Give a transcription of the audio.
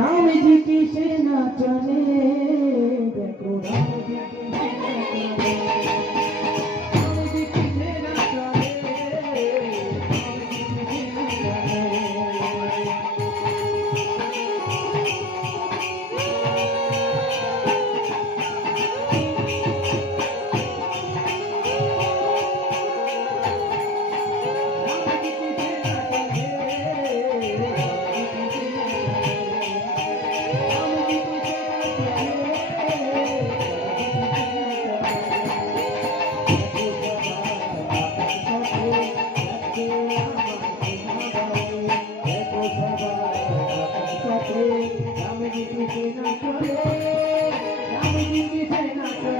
राम जी की सेना चले, देखो राम जी की सेना चले, राम जी की सेना चले, राम जी की सेना चले। राम जी की सेना चले, राम जी की सेना चले।